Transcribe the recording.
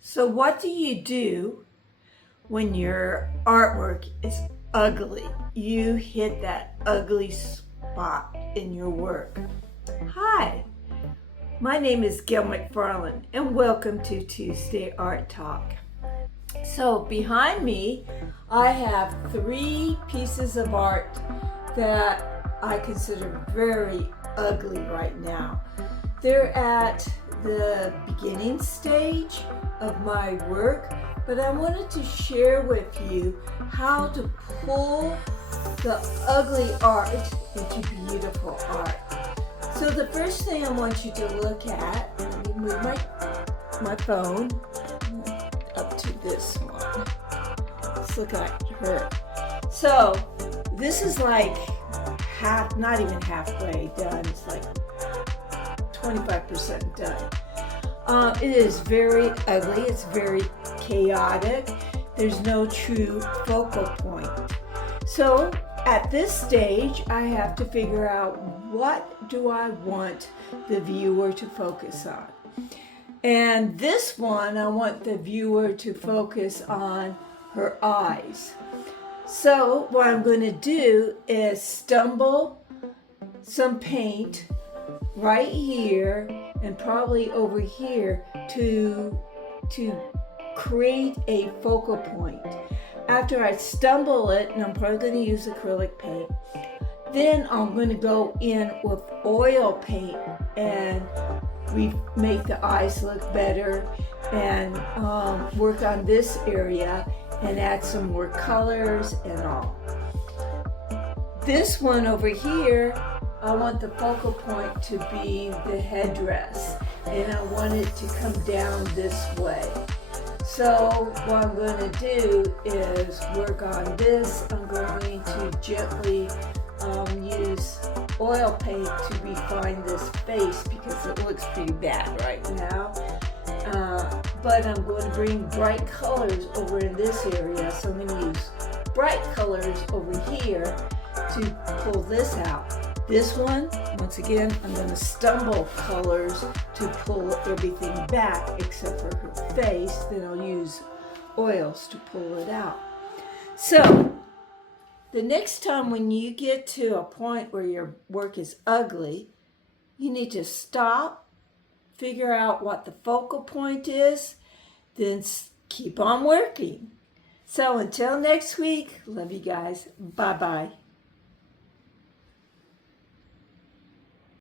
So what do you do when your artwork is ugly? You hit that ugly spot in your work. Hi, my name is Gail McFarland and welcome to Tuesday Art Talk. So behind me, I have 3 pieces of art that I consider very ugly right now. They're at the beginning stage of my work, but I wanted to share with you how to pull the ugly art into beautiful art. So the first thing I want you to look at, and let me move my phone up to this one. Let's look at her. So this is like not even halfway done. It's like 25% done. It is very ugly. It's very chaotic. There's no true focal point. So at this stage, I have to figure out what do I want the viewer to focus on. And this one, I want the viewer to focus on her eyes. So what I'm going to do is stumble some paint right here and probably over here to create a focal point. After I stumble it, and I'm probably going to use acrylic paint, then I'm going to go in with oil paint and make the eyes look better and work on this area and add some more colors and all. This one over here, I want the focal point to be the headdress, and I want it to come down this way. So what I'm going to do is work on this. I'm going to gently use oil paint to refine this face because it looks pretty bad right now. But I'm going to bring bright colors over in this area. So I'm going to use bright colors over here to pull this out. This one, once again, I'm going to stumble colors to pull everything back except for her face. Then I'll use oils to pull it out. So the next time when you get to a point where your work is ugly, you need to stop, figure out what the focal point is, then keep on working. So until next week, love you guys. Bye-bye.